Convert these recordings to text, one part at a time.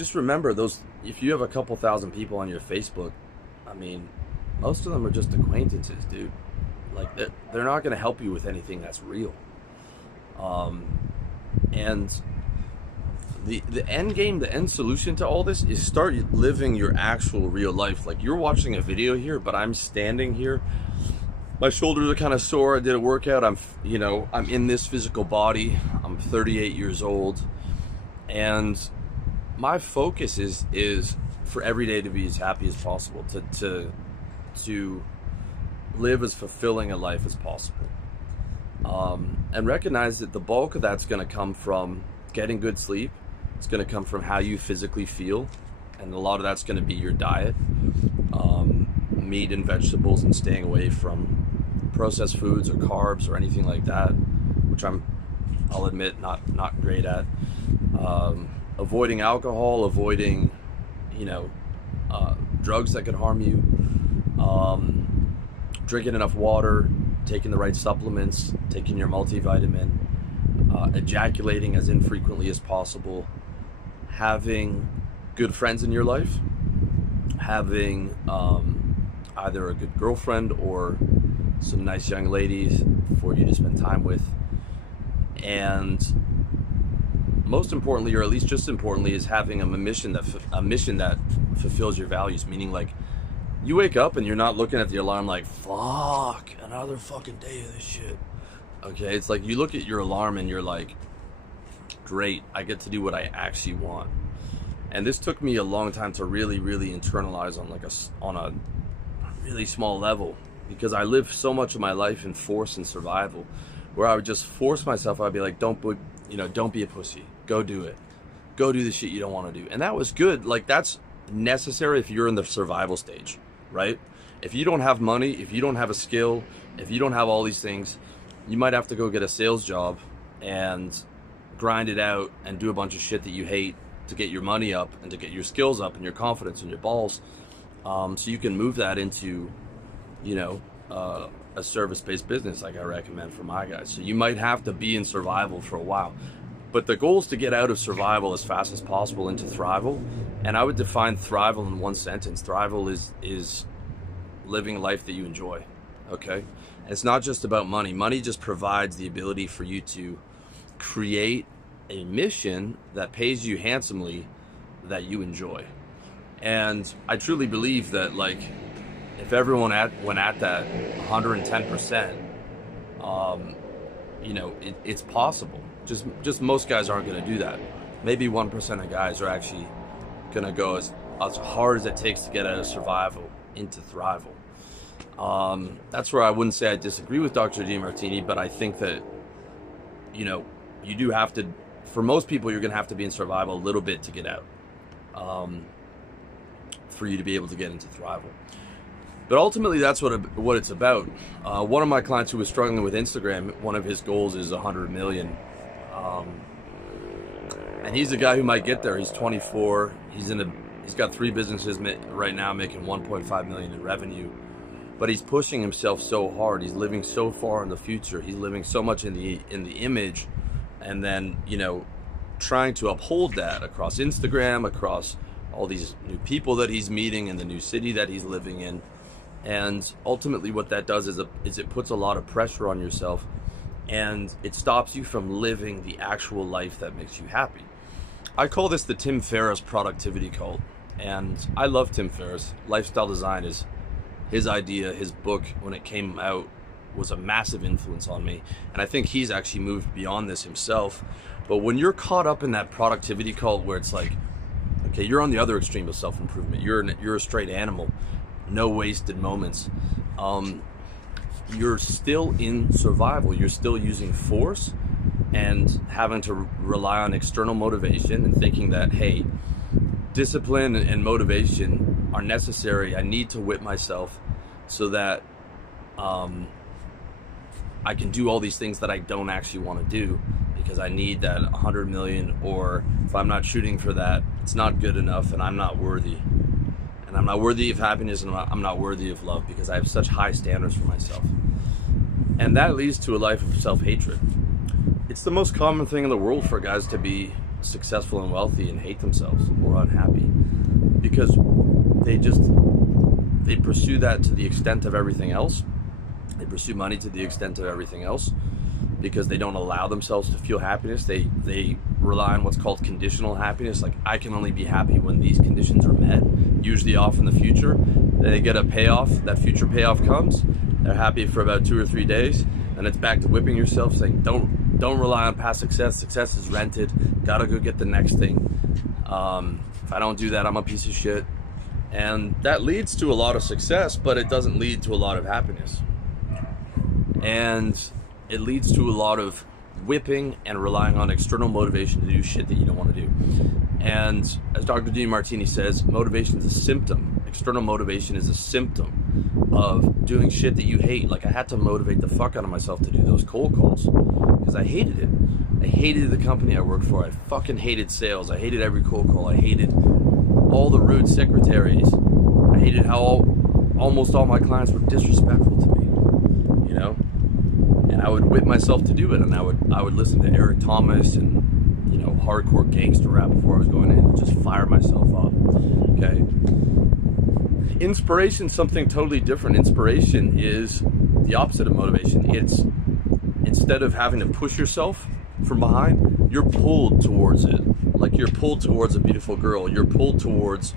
just remember those, if you have a couple thousand people on your Facebook, I mean, most of them are just acquaintances, dude. Like, they're not going to help you with anything that's real. And the end game, the end solution to all this is start living your actual real life. Like, you're watching a video here, but I'm standing here. My shoulders are kind of sore. I did a workout. I'm in this physical body. I'm 38 years old. And my focus is for every day to be as happy as possible, to live as fulfilling a life as possible. And recognize that the bulk of that's going to come from getting good sleep. It's going to come from how you physically feel, and a lot of that's going to be your diet, meat and vegetables, and staying away from processed foods or carbs or anything like that, which I'll admit not great at. Avoiding alcohol, avoiding drugs that could harm you, drinking enough water, taking the right supplements, taking your multivitamin, ejaculating as infrequently as possible, having good friends in your life, having either a good girlfriend or some nice young ladies for you to spend time with, and most importantly, or at least just importantly, is having a mission that fulfills your values. Meaning, like, you wake up and you're not looking at the alarm like, fuck, another fucking day of this shit. Okay, it's like you look at your alarm and you're like, great, I get to do what I actually want. And this took me a long time to really, really internalize on a really small level, because I lived so much of my life in force and survival, where I would just force myself. I'd be like, don't be a pussy. Go do it. Go do the shit you don't want to do. And that was good. Like, that's necessary if you're in the survival stage, right? If you don't have money, if you don't have a skill, if you don't have all these things, you might have to go get a sales job and grind it out and do a bunch of shit that you hate to get your money up and to get your skills up and your confidence and your balls, so you can move that into, a service-based business like I recommend for my guys. So you might have to be in survival for a while, but the goal is to get out of survival as fast as possible into thrival. And I would define thrival in one sentence. Thrival is living a life that you enjoy. Okay, and it's not just about money. Money just provides the ability for you to create a mission that pays you handsomely, that you enjoy. And I truly believe that, like, if everyone went at that 110%, it's possible. Just most guys aren't going to do that. Maybe 1% of guys are actually going to go as hard as it takes to get out of survival into thrival. That's where I wouldn't say I disagree with Dr. Demartini, but I think that, you do have to, for most people, you're going to have to be in survival a little bit to get out, for you to be able to get into thrival. But ultimately, that's what it's about. One of my clients who was struggling with Instagram, one of his goals is 100 million. And he's a guy who might get there. He's 24. He's got 3 businesses right now making 1.5 million in revenue. But he's pushing himself so hard. He's living so far in the future. He's living so much in the image, and then trying to uphold that across Instagram, across all these new people that he's meeting in the new city that he's living in. And ultimately what that does is it puts a lot of pressure on yourself, and it stops you from living the actual life that makes you happy. I call this the Tim Ferriss productivity cult. And I love Tim Ferriss. Lifestyle design is his idea. His book, when it came out, was a massive influence on me. And I think he's actually moved beyond this himself. But when you're caught up in that productivity cult where it's like, okay, you're on the other extreme of self-improvement. You're a straight animal. No wasted moments. You're still in survival. You're still using force and having to rely on external motivation and thinking that, hey, discipline and motivation are necessary. I need to whip myself so that I can do all these things that I don't actually want to do, because I need that 100 million, or if I'm not shooting for that, it's not good enough, and I'm not worthy. And I'm not worthy of happiness, and I'm not worthy of love, because I have such high standards for myself. And that leads to a life of self-hatred. It's the most common thing in the world for guys to be successful and wealthy and hate themselves or unhappy, because they pursue that to the extent of everything else. They pursue money to the extent of everything else, because they don't allow themselves to feel happiness. They rely on what's called conditional happiness. Like, I can only be happy when these conditions are met, usually off in the future. Then they get a payoff, that future payoff comes, they're happy for about 2 or 3 days, and it's back to whipping yourself, saying don't rely on past success. Success is rented, gotta go get the next thing. If I don't do that, I'm a piece of shit. And that leads to a lot of success, but it doesn't lead to a lot of happiness. And it leads to a lot of whipping and relying on external motivation to do shit that you don't want to do. And as Dr. Demartini says, motivation is a symptom. External motivation is a symptom of doing shit that you hate. Like, I had to motivate the fuck out of myself to do those cold calls because I hated it. I hated the company I worked for. I fucking hated sales. I hated every cold call. I hated all the rude secretaries. I hated how almost all my clients were disrespectful to me, you know? And I would whip myself to do it, and I would listen to Eric Thomas and, you know, hardcore gangster rap before I was going in and just fire myself up. Okay? Inspiration is something totally different. Inspiration is the opposite of motivation. It's, instead of having to push yourself from behind, you're pulled towards it. Like, you're pulled towards a beautiful girl. You're pulled towards,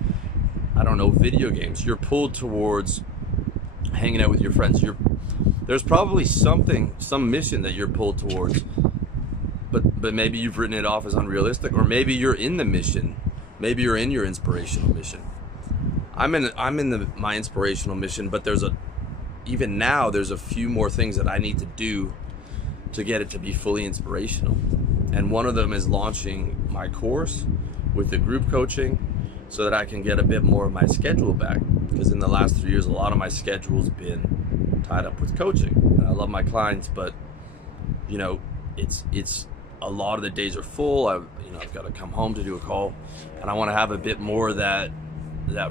I don't know, video games. You're pulled towards hanging out with your friends. There's probably some mission that you're pulled towards, but maybe you've written it off as unrealistic, or maybe you're in the mission. Maybe you're in your inspirational mission. I'm in my inspirational mission, but even now there's a few more things that I need to do to get it to be fully inspirational. And one of them is launching my course with the group coaching so that I can get a bit more of my schedule back. Because in the last 3 years, a lot of my schedule's been tied up with coaching. And I love my clients, but, you know, it's a lot of the days are full. I've got to come home to do a call, and I want to have a bit more of that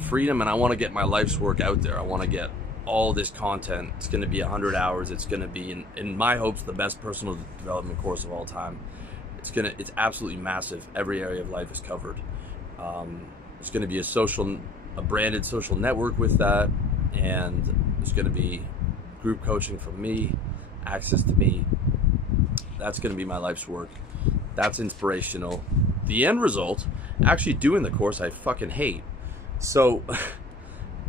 freedom, and I want to get my life's work out there. I want to get all this content. It's going to be 100 hours. It's going to be, in my hopes, the best personal development course of all time. It's absolutely massive. Every area of life is covered. It's going to be a branded social network with that, and there's going to be group coaching from me, access to me. That's going to be my life's work. That's inspirational. The end result, actually doing the course, I fucking hate. So,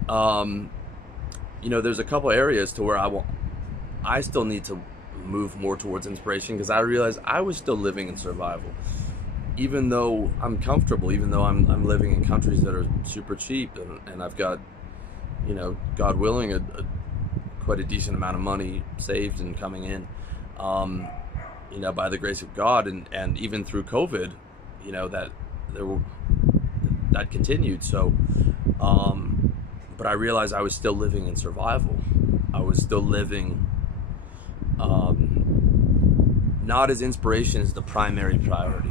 you know, there's a couple areas to where I still need to move more towards inspiration, because I realized I was still living in survival. Even though I'm comfortable, even though I'm living in countries that are super cheap, and I've got, you know, God willing, quite a decent amount of money saved and coming in, you know, by the grace of God, and even through COVID, you know, that continued. So, but I realized I was still living in survival. I was still living, not as inspiration as the primary priority.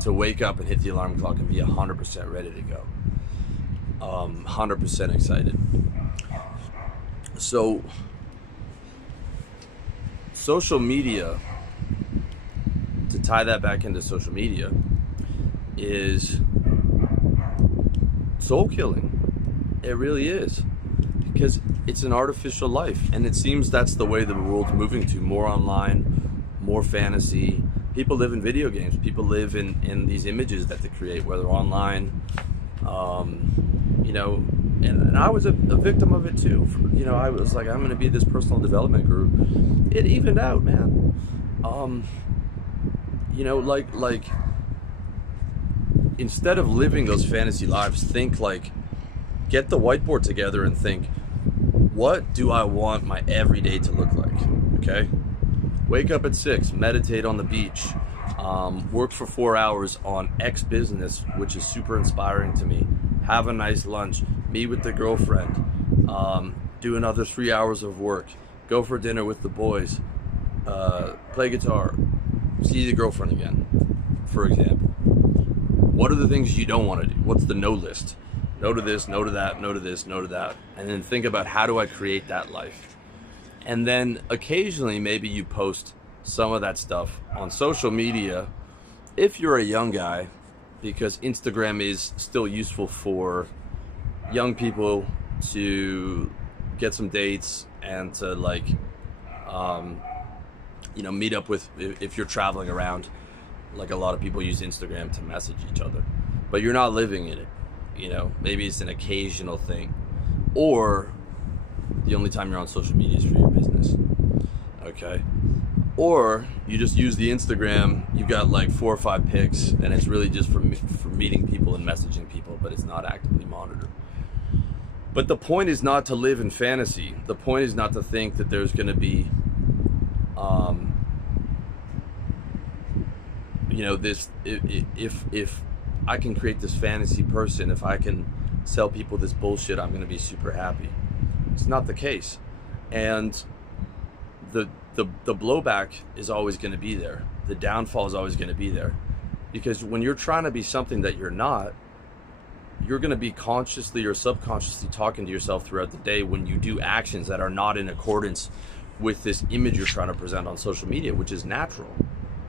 To wake up and hit the alarm clock and be 100% ready to go. 100% excited. So, social media, to tie that back into social media, is soul killing. It really is. Because it's an artificial life. And it seems that's the way the world's moving to. More online, more fantasy. People live in video games. People live in these images that they create, whether online, you know, and I was a victim of it too. You know, I was like, I'm going to be this personal development guru. It evened out, man. You know, like instead of living those fantasy lives, think like, get the whiteboard together and think, what do I want my everyday to look like? Okay. Wake up at 6, meditate on the beach, work for 4 hours on X business, which is super inspiring to me. Have a nice lunch, meet with the girlfriend, do another 3 hours of work, go for dinner with the boys, play guitar, see the girlfriend again, for example. What are the things you don't want to do? What's the no list? No to this, no to that, no to this, no to that. And then think about, how do I create that life? And then occasionally maybe you post some of that stuff on social media if you're a young guy, because Instagram is still useful for young people to get some dates and to like, meet up with, if you're traveling around, like a lot of people use Instagram to message each other, but you're not living in it. Maybe it's an occasional thing, or the only time you're on social media is for your business. Okay. Or you just use the Instagram, you've got like 4 or 5 pics, and it's really just for meeting people and messaging people, but it's not actively monitored. But the point is not to live in fantasy. The point is not to think that there's going to be, this, if I can create this fantasy person, if I can sell people this bullshit, I'm going to be super happy. It's not the case. And the blowback is always going to be there. The downfall is always going to be there, because when you're trying to be something that you're not, you're going to be consciously or subconsciously talking to yourself throughout the day when you do actions that are not in accordance with this image you're trying to present on social media, which is natural.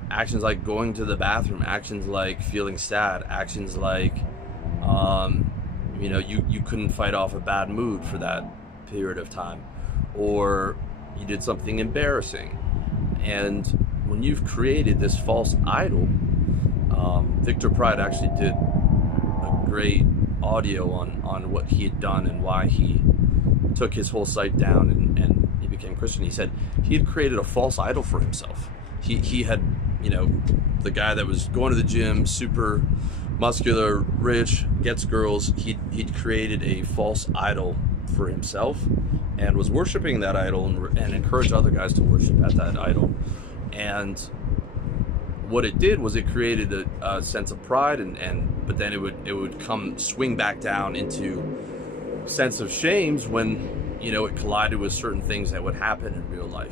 Actions like going to the bathroom, actions like feeling sad, actions like you couldn't fight off a bad mood for that period of time, or you did something embarrassing. And when you've created this false idol, Victor Pride actually did a great audio on what he had done and why he took his whole site down and he became Christian. He said he had created a false idol for himself. He had, the guy that was going to the gym, super muscular, rich, gets girls, he'd created a false idol for himself and was worshiping that idol and encouraged other guys to worship at that idol. And what it did was it created a sense of pride, but then it would swing back down into sense of shames when it collided with certain things that would happen in real life.